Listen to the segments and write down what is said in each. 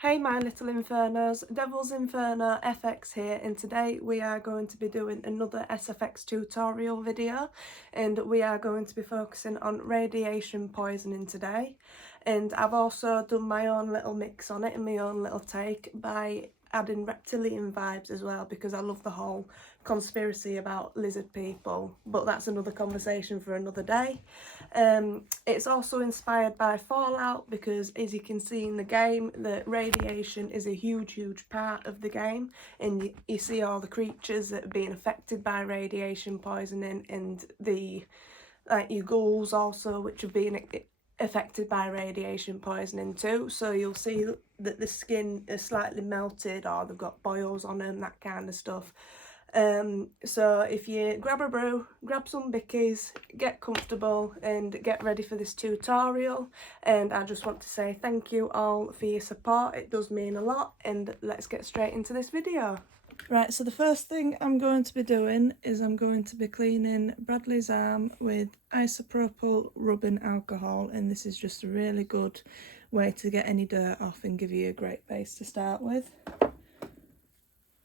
Hey my little infernos, Devil's Inferno FX here, and today we are going to be doing another SFX tutorial video, and we are going to be focusing on radiation poisoning today. And I've also done my own little mix on it and my own little take by adding reptilian vibes as well, because I love the whole conspiracy about lizard people, but that's another conversation for another day. It's also inspired by Fallout, because as you can see in the game, the radiation is a huge part of the game, and you see all the creatures that are being affected by radiation poisoning, and the your ghouls also, which are being affected by radiation poisoning too. So you'll see that the skin is slightly melted, or they've got boils on them, that kind of stuff. So if you grab a brew, grab some bickies, get comfortable and get ready for this tutorial. And I just want to say thank you all for your support, it does mean a lot, and let's get straight into this video. Right, so the first thing I'm going to be doing is I'm going to be cleaning Bradley's arm with isopropyl rubbing alcohol, and this is just a really good way to get any dirt off and give you a great base to start with.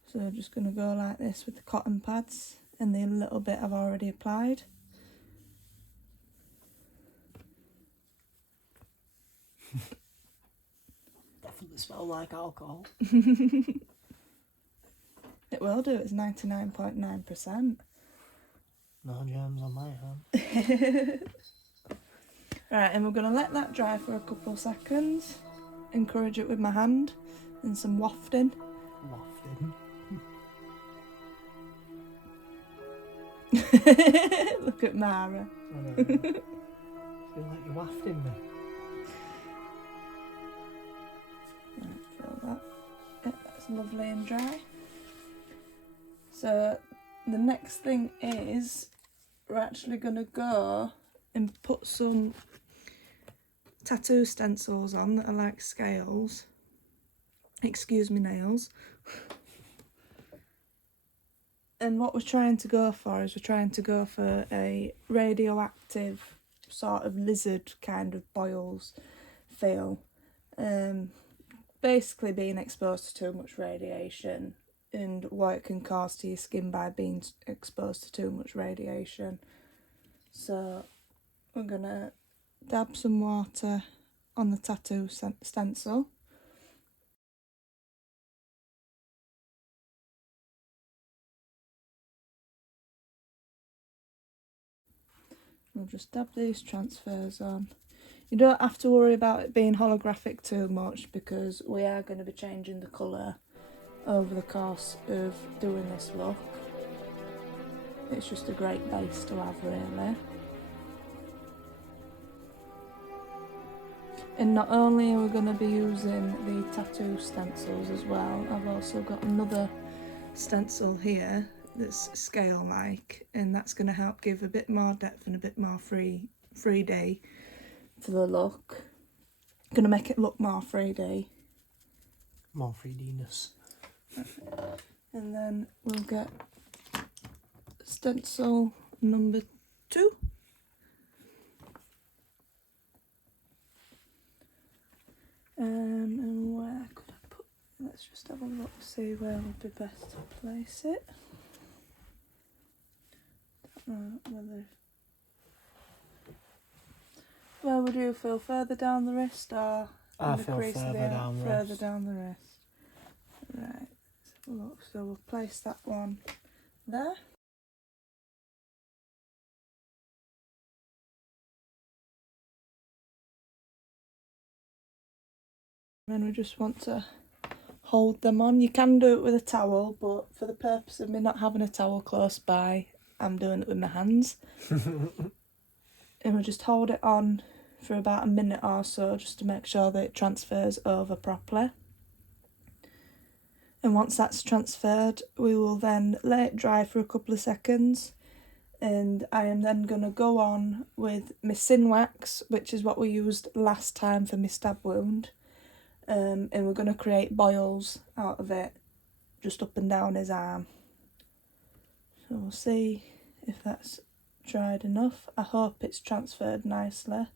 So I'm just going to go like this with the cotton pads and the little bit I've already applied. Definitely smell like alcohol. It will do, it's 99.9%. No germs on my hand. Right, and we're going to let that dry for a couple seconds. Encourage it with my hand and some wafting. Wafting. Look at Mara. I know. Feel like you're wafting me. Right, feel that. Yeah, that's lovely and dry. So the next thing is we're actually going to go and put some tattoo stencils on that are like scales. Excuse me, nails. And what we're trying to go for is we're trying to go for a radioactive sort of lizard kind of boils feel. Basically being exposed to too much radiation and what it can cause to your skin by being exposed to too much radiation. So we're gonna dab some water on the tattoo stencil. We'll just dab these transfers on. You don't have to worry about it being holographic too much, because we are going to be changing the colour over the course of doing this look. It's just a great base to have, really. And not only are we going to be using the tattoo stencils as well, I've also got another stencil here that's scale-like, and that's going to help give a bit more depth and a bit more 3D to the look. Going to make it look more 3D. More 3D-ness. And then we'll get stencil number 2. And where could I put? Let's just have a look, see where would be best to place it. Where would you feel, further down the wrist or I feel further down the wrist. Further down the wrist. Right, let's have a look. So we'll place that one there. And then we just want to hold them on. You can do it with a towel, but for the purpose of me not having a towel close by, I'm doing it with my hands. And we'll just hold it on for about a minute or so, just to make sure that it transfers over properly. And once that's transferred, we will then let it dry for a couple of seconds. And I am then going to go on with my sin wax, which is what we used last time for my stab wound. And we're going to create boils out of it, just up and down his arm. So we'll see if that's dried enough. I hope it's transferred nicely.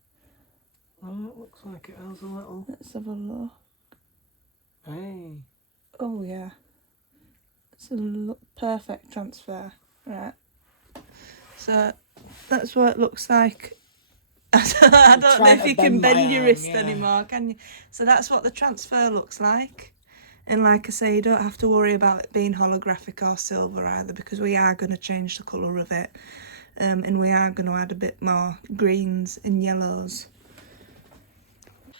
Well, it looks like it has a little. Let's have a look. yeah, it's a perfect transfer. Right, so that's what it looks like. I don't know if you can bend your wrist anymore, can you? So that's what the transfer looks like. And like I say, you don't have to worry about it being holographic or silver either, because we are going to change the colour of it. And we are going to add a bit more greens and yellows.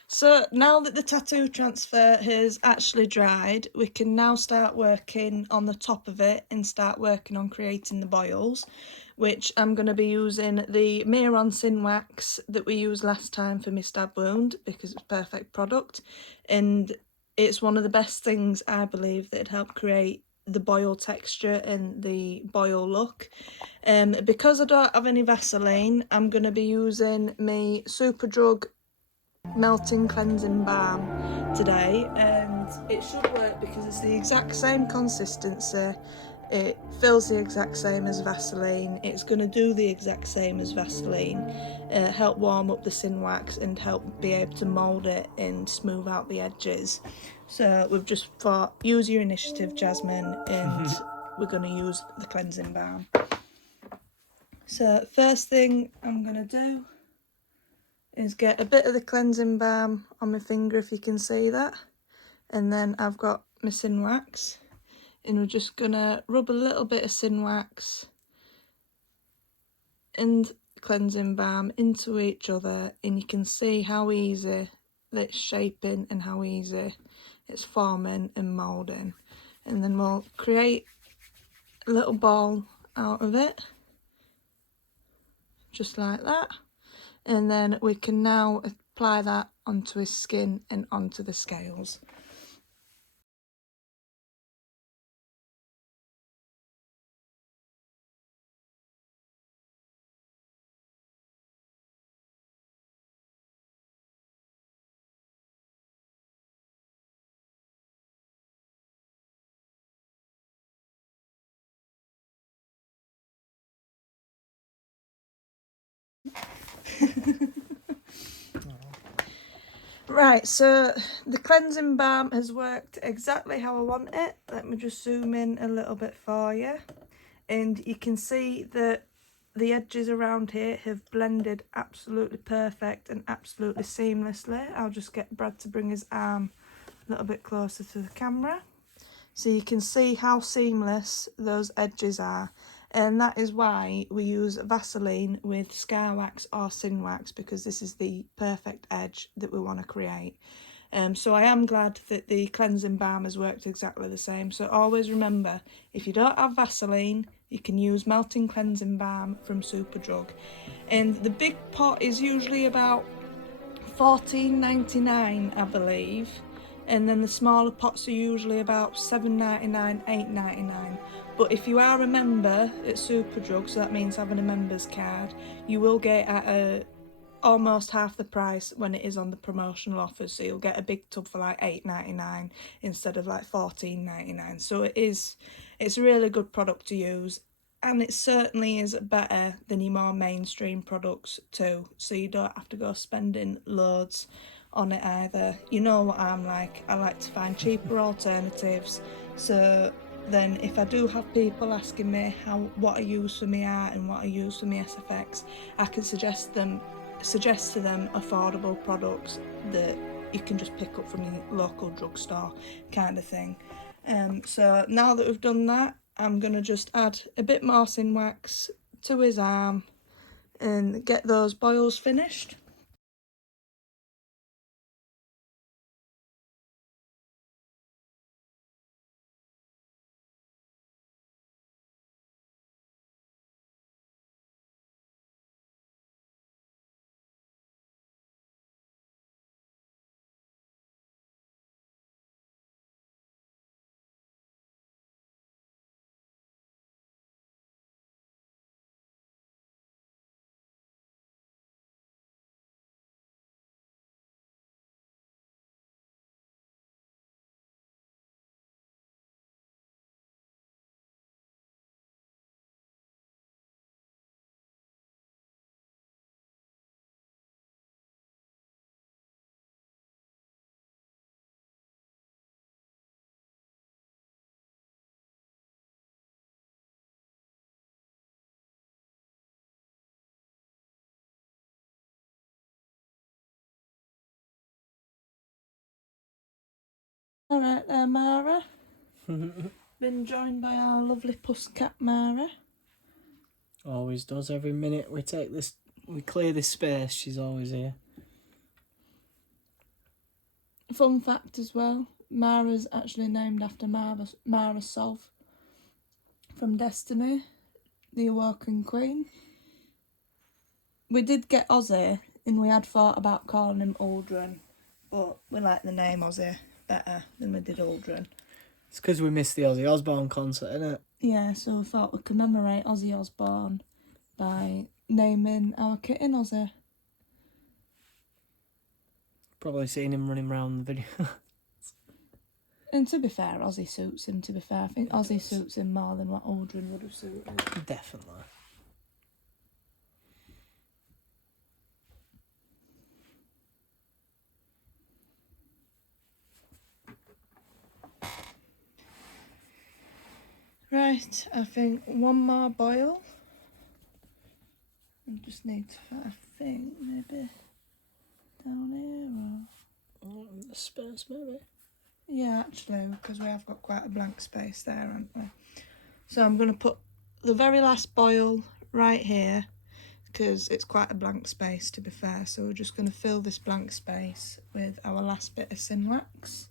So now that the tattoo transfer has actually dried, we can now start working on the top of it and start working on creating the boils, which I'm going to be using the Miron Sin Wax that we used last time for my stab wound, because it's a perfect product, and it's one of the best things I believe that help create the boil texture and the boil look. Because I don't have any Vaseline, I'm going to be using my Superdrug melting cleansing balm today, and it should work because it's the exact same consistency, it feels the exact same as Vaseline, it's going to do the exact same as Vaseline, help warm up the sin wax and help be able to mould it and smooth out the edges. So we've just thought, use your initiative, Jasmine, and we're going to use the cleansing balm. So first thing I'm going to do is get a bit of the cleansing balm on my finger, if you can see that, and then I've got my sin wax, and we're just gonna rub a little bit of sin wax and cleansing balm into each other, and you can see how easy it's shaping and how easy it's forming and moulding. And then we'll create a little ball out of it, just like that, and then we can now apply that onto his skin and onto the scales. Right, so the cleansing balm has worked exactly how I want it. Let me just zoom in a little bit for you. And you can see that the edges around here have blended absolutely perfect and absolutely seamlessly. I'll just get Brad to bring his arm a little bit closer to the camera, so you can see how seamless those edges are. And that is why we use Vaseline with scar wax or sin wax, because this is the perfect edge that we want to create. So I am glad that the cleansing balm has worked exactly the same. So always remember, if you don't have Vaseline, you can use melting cleansing balm from Superdrug. And the big pot is usually about $14.99, I believe. And then the smaller pots are usually about $7.99, $8.99. But if you are a member at Superdrug, so that means having a member's card, you will get at almost half the price when it is on the promotional offers. So you'll get a big tub for like $8.99 instead of like $14.99. So it's a really good product to use. And it certainly is better than your more mainstream products too. So you don't have to go spending loads on it either. You know what I'm like. I like to find cheaper alternatives. So then if I do have people asking me what I use for my art and what I use for my SFX, I can suggest to them affordable products that you can just pick up from your local drugstore kind of thing. So now that we've done that, I'm going to just add a bit more sin wax to his arm and get those boils finished. Alright there, Mara. Been joined by our lovely pussycat Mara. Always does. Every minute we clear this space, she's always here. Fun fact as well, Mara's actually named after Mara Sov from Destiny, the Awoken Queen. We did get Ozzy, and we had thought about calling him Aldrin, but we like the name Ozzy better than we did Aldrin. It's because we missed the Ozzy Osbourne concert, innit? Yeah, so we thought we'd commemorate Ozzy Osbourne by naming our kitten Ozzy. Probably seen him running around the video. And to be fair, Ozzy suits him, to be fair. I think Ozzy suits him more than what Aldrin would have suited. Definitely. Right, I think one more boil. I just need to, I think, maybe down here or... The space, maybe. Yeah, actually, because we have got quite a blank space there, haven't we? So I'm going to put the very last boil right here, because it's quite a blank space, to be fair. So we're just going to fill this blank space with our last bit of Sinwax.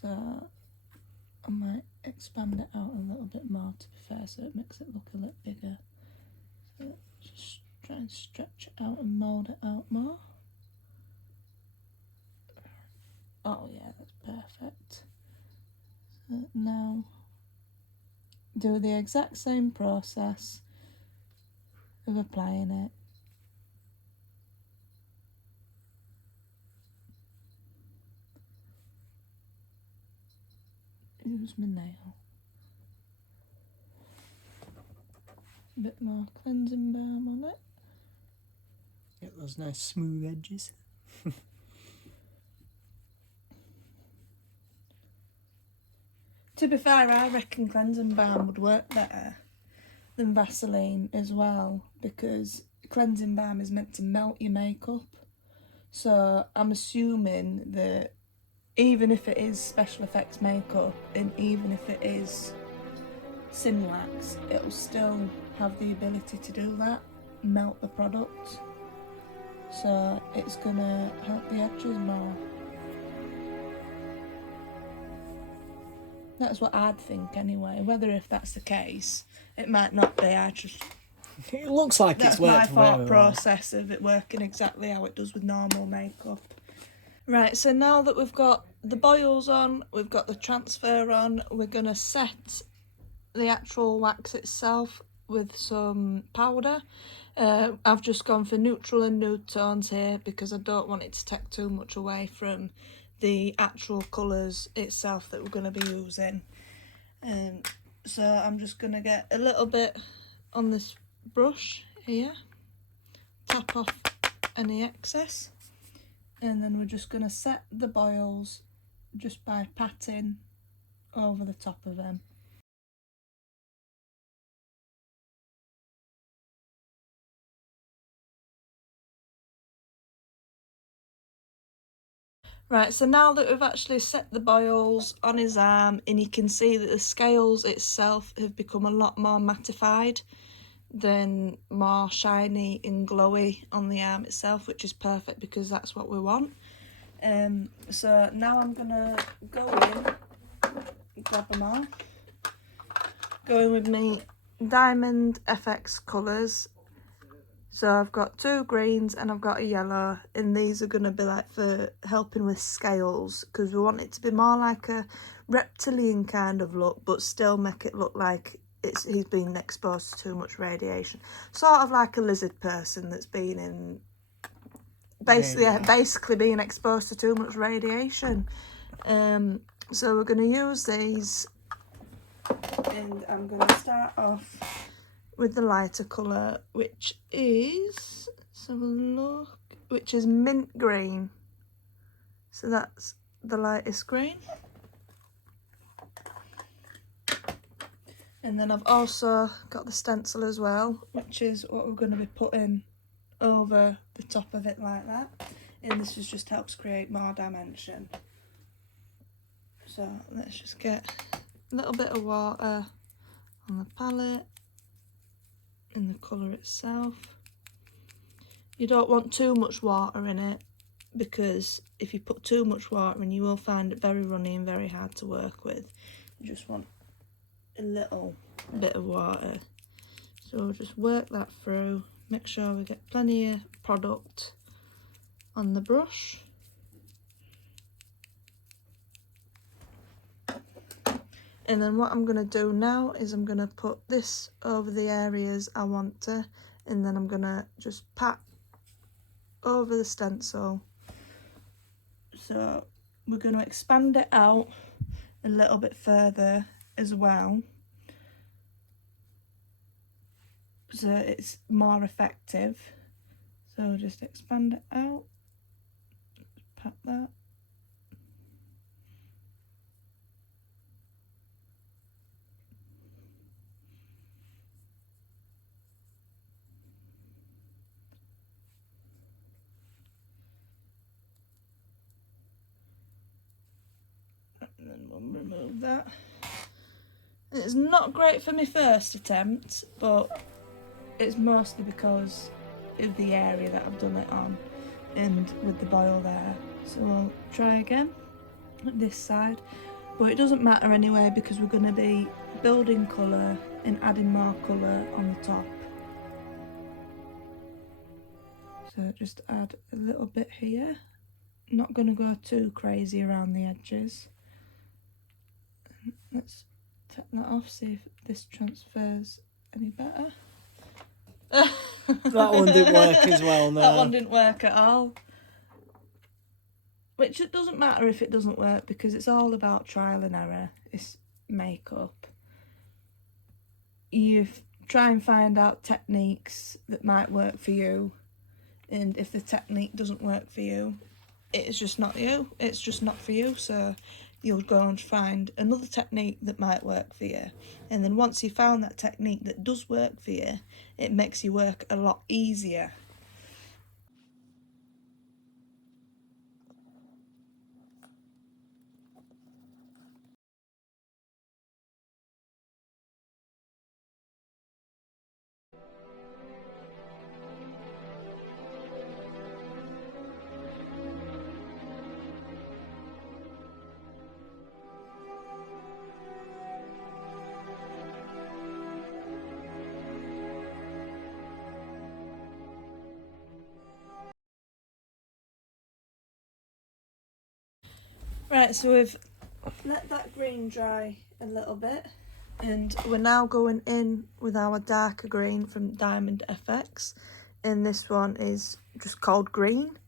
So I might expand it out a little bit more, to be fair, so it makes it look a little bigger. So just try and stretch it out and mould it out more. Oh yeah, that's perfect. So now do the exact same process of applying it. Use my nail. A bit more cleansing balm on it. Get those nice smooth edges. To be fair, I reckon cleansing balm would work better than Vaseline as well, because cleansing balm is meant to melt your makeup. So I'm assuming that even if it is special effects makeup and even if it is Sinwax, it'll still have the ability to do that, melt the product. So it's gonna help the edges more. That's what I'd think anyway. Whether if that's the case, it might not be. It looks like it's worked. That's my thought process of it working exactly how it does with normal makeup. Right, so now that we've got the boils on, we've got the transfer on, we're going to set the actual wax itself with some powder. I've just gone for neutral and nude tones here because I don't want it to take too much away from the actual colours itself that we're going to be using. So I'm just going to get a little bit on this brush here, tap off any excess, and then we're just going to set the boils just by patting over the top of them. Right, so now that we've actually set the boils on his arm, and you can see that the scales itself have become a lot more mattified than more shiny and glowy on the arm itself, which is perfect because that's what we want. So now I'm gonna go in, grab them all, go in with me Diamond FX colours. So I've got 2 greens and I've got a yellow, and these are going to be like for helping with scales, because we want it to be more like a reptilian kind of look, but still make it look like he's been exposed to too much radiation. Sort of like a lizard person that's been in, basically being exposed to too much radiation. So we're going to use these, and I'm going to start off with the lighter colour, which is, let's have a look, which is mint green. So that's the lightest green. And then I've also got the stencil as well, which is what we're going to be putting over the top of it like that. And this just helps create more dimension. So let's just get a little bit of water on the palette and the colour itself. You don't want too much water in it, because if you put too much water in, you will find it very runny and very hard to work with. You just want a little bit of water. So we'll just work that through, make sure we get plenty of product on the brush. And then what I'm going to do now is I'm going to put this over the areas I want to, and then I'm going to just pat over the stencil. So we're going to expand it out a little bit further as well, so it's more effective. So just expand it out, pat that. And then we'll remove that. It's not great for my first attempt, but it's mostly because of the area that I've done it on and with the boil there. So I'll try again at this side, but it doesn't matter anyway, because we're going to be building colour and adding more colour on the top. So just add a little bit here. Not going to go too crazy around the edges. Let's take that off, see if this transfers any better. That one didn't work as well, no. That one didn't work at all. Which it doesn't matter if it doesn't work, because it's all about trial and error. It's makeup. You try and find out techniques that might work for you, and if the technique doesn't work for you, it's just not you. It's just not for you. So you'll go and find another technique that might work for you, and then once you found that technique that does work for you, it makes your work a lot easier. Right, so we've let that green dry a little bit, and we're now going in with our darker green from Diamond FX, and this one is just called green.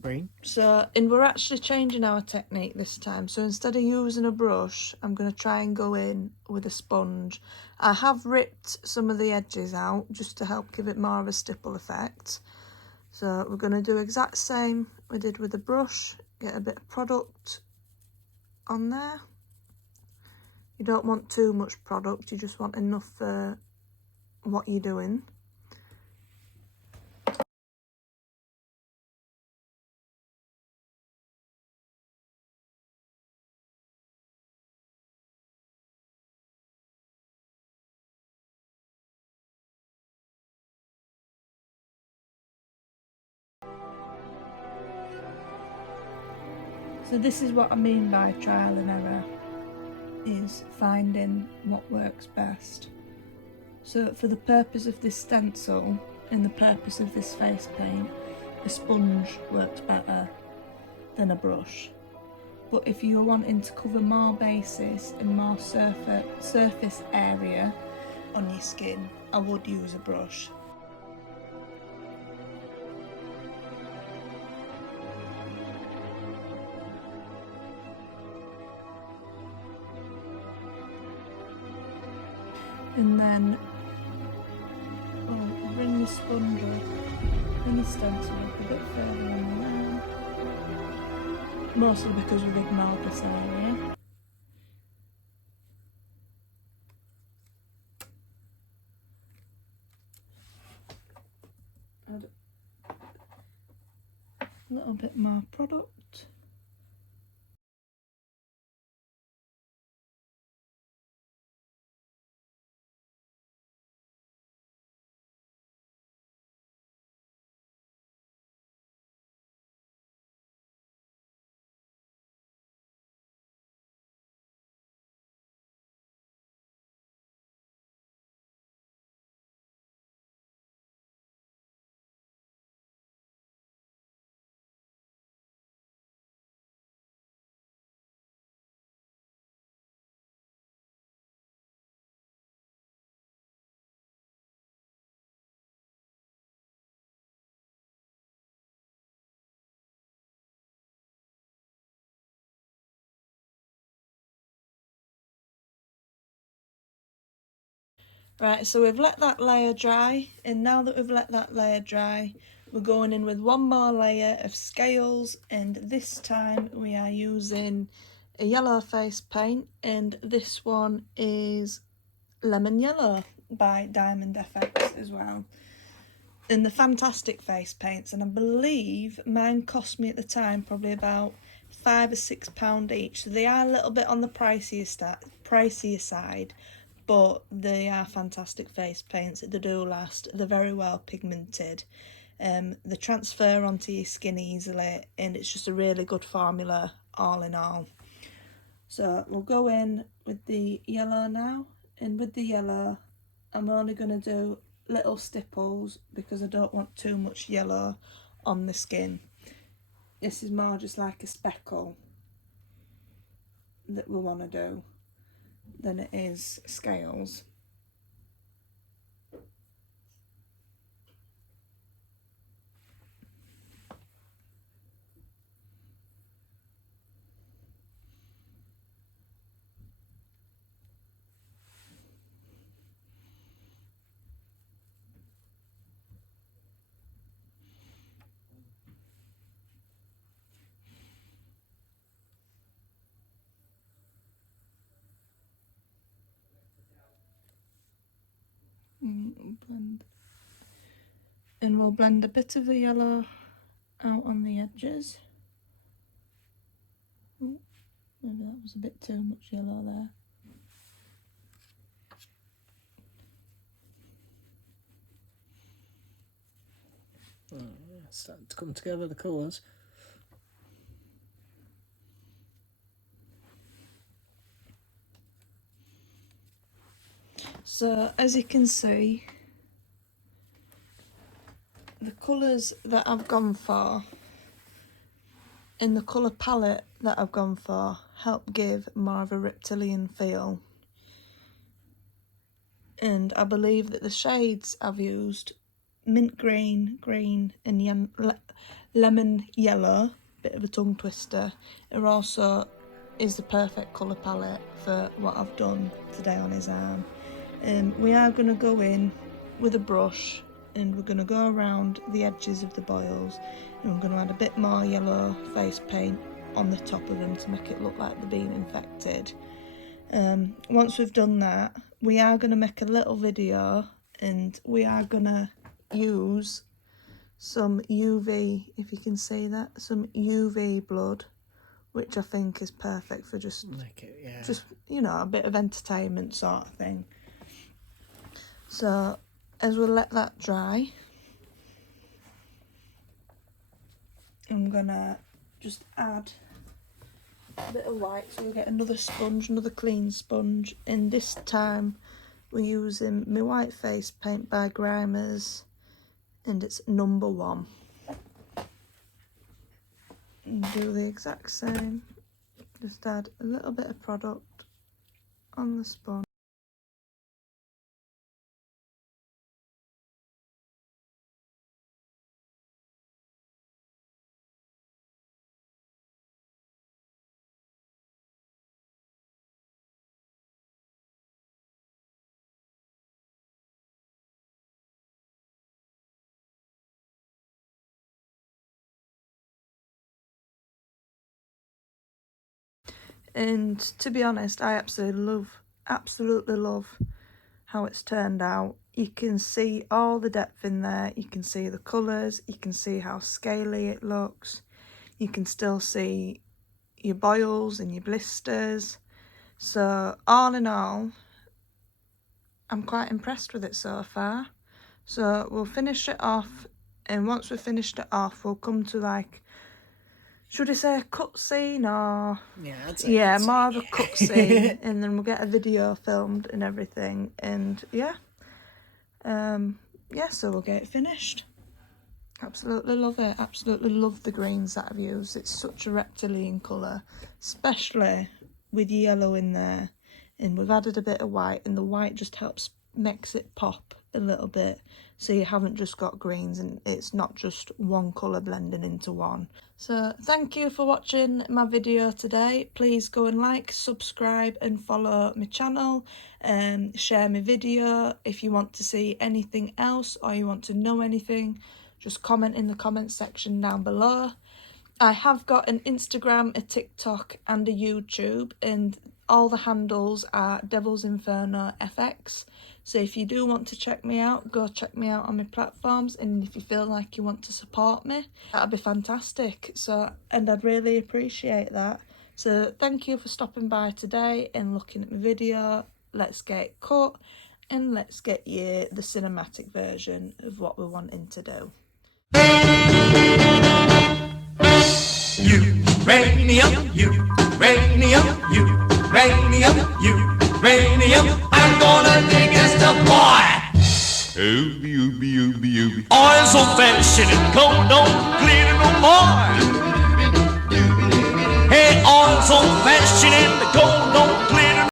Green. So, and we're actually changing our technique this time. So instead of using a brush, I'm going to try and go in with a sponge. I have ripped some of the edges out just to help give it more of a stipple effect. So we're going to do exact same we did with the brush. Get a bit of product on there. You don't want too much product, you just want enough for what you're doing. So this is what I mean by trial and error, is finding what works best. So for the purpose of this stencil and the purpose of this face paint, a sponge works better than a brush. But if you're wanting to cover more bases and more surface area on your skin, I would use a brush. And then I'll bring the sponge up and the stencil up a bit further on the line, mostly because we've ignored this area. Add a little bit more product. Right, so we've let that layer dry, and now that we've let that layer dry, we're going in with one more layer of scales, and this time we are using a yellow face paint, and this one is Lemon Yellow by Diamond FX as well. And the fantastic face paints, and I believe mine cost me at the time probably about £5 or £6 each, so they are a little bit on the pricier side, but they are fantastic face paints. They do last, they're very well pigmented, they transfer onto your skin easily, and it's just a really good formula all in all. So we'll go in with the yellow now, and with the yellow I'm only going to do little stipples because I don't want too much yellow on the skin. This is more just like a speckle that we want to do than it is scales. Blend. And we'll blend a bit of the yellow out on the edges. Ooh, maybe that was a bit too much yellow there. Oh, yeah, it's starting to come together, the colours. So as you can see, the colours that I've gone for and the colour palette that I've gone for help give more of a reptilian feel. And I believe that the shades I've used, mint green, green and lemon yellow, bit of a tongue twister, it also is the perfect colour palette for what I've done today on his arm. We are going to go in with a brush and we're going to go around the edges of the boils, and we're going to add a bit more yellow face paint on the top of them to make it look like they're being infected. Once we've done that, we are going to make a little video and we are going to use some UV, if you can see that, some UV blood, which I think is perfect for just you know, a bit of entertainment sort of thing. So as we'll let that dry, I'm gonna just add a bit of white, so we'll get another sponge, another clean sponge, and this time we're using my white face paint by Grimers, and it's number 1. And do the exact same, just add a little bit of product on the sponge. And to be honest, I absolutely love how it's turned out. You can see all the depth in there, you can see the colours, you can see how scaly it looks, you can still see your boils and your blisters. So all in all, I'm quite impressed with it so far. So we'll finish it off, and once we've finished it off, we'll come to, like, should I say a cutscene, or yeah, more of a cutscene, and then we'll get a video filmed and everything, and yeah, so we'll get it finished. Absolutely love it. Absolutely love the greens that I've used. It's such a reptilian colour, especially with yellow in there, and we've added a bit of white, and the white just helps makes it pop a little bit, so you haven't just got greens and it's not just one colour blending into one. So thank you for watching my video today. Please go and like, subscribe and follow my channel, and share my video. If you want to see anything else or you want to know anything, just comment in the comment section down below. I have got an Instagram, a TikTok and a YouTube, and all the handles are Devil's Inferno FX. So if you do want to check me out, go check me out on my platforms, and if you feel like you want to support me, that'd be fantastic. So, and I'd really appreciate that. So thank you for stopping by today and looking at my video. Let's get it cut and let's get you the cinematic version of what we're wanting to do. Uranium, uranium, uranium, uranium. I'm gonna dig as the boy. Ooby, ooby, ooby, ooby. Oil so vanishing and gold don't glitter no more. Hey, oil so vanishing and the gold